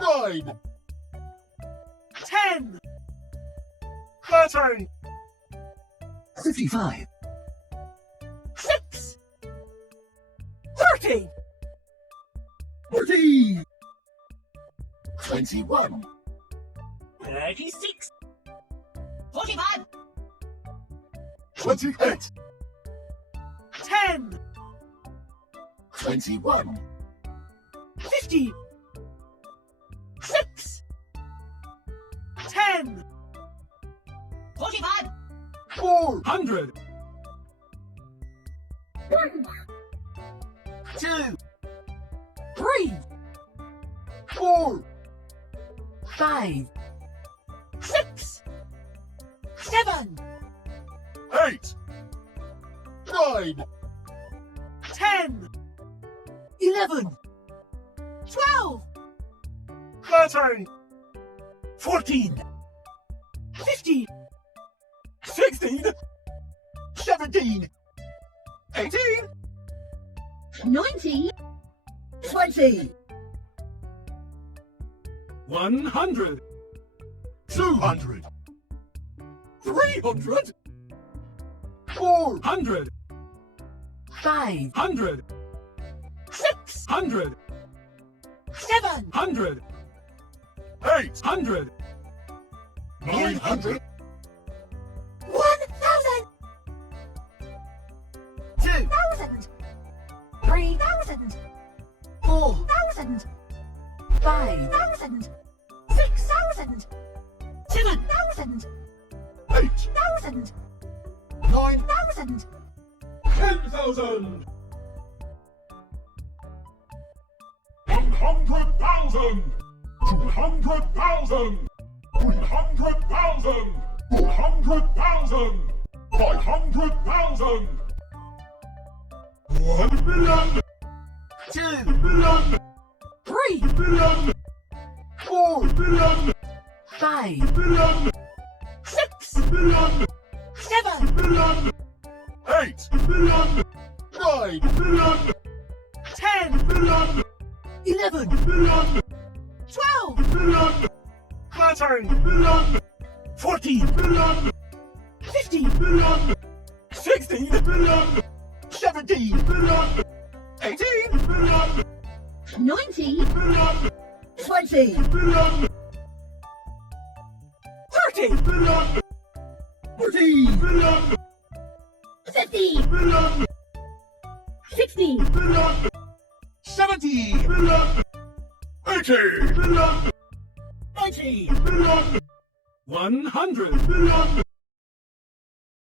9, 10, 13, 55, 6, 30, 40, 21, 36, 45, 28, 10, 21, 50, 6, 10, 45, 400, 1, 2, 3, 4, 5, 6, 7, 8, 9, 10, 11, 12, 13, 14, 15, 16, 17, 18, 19, 20, 100, 200, 300, 400, 500, 100, 600, 700, 800, 900, 1,000, 2,000, 3,000, 4,000, 5,000, 6,000, 7,000, 8,000, 8,000, 9,000, 9,000, 10,000, 100,000, 200,000, 300,000, 400,000, 500,000, 1 million, 2 million, 3, 3 million, 4 million, 5, million, 6, million, 7, million, 8 million, 9 million, 10, million, 11, million, 12, million, 13 million, 14, million, 15, million, 16, million, 17, million, 18 million, 19, million, 20, million, 30, million, 40, million, 50, million, 60, million, 70, million, 80 million, 90, million, 100 million,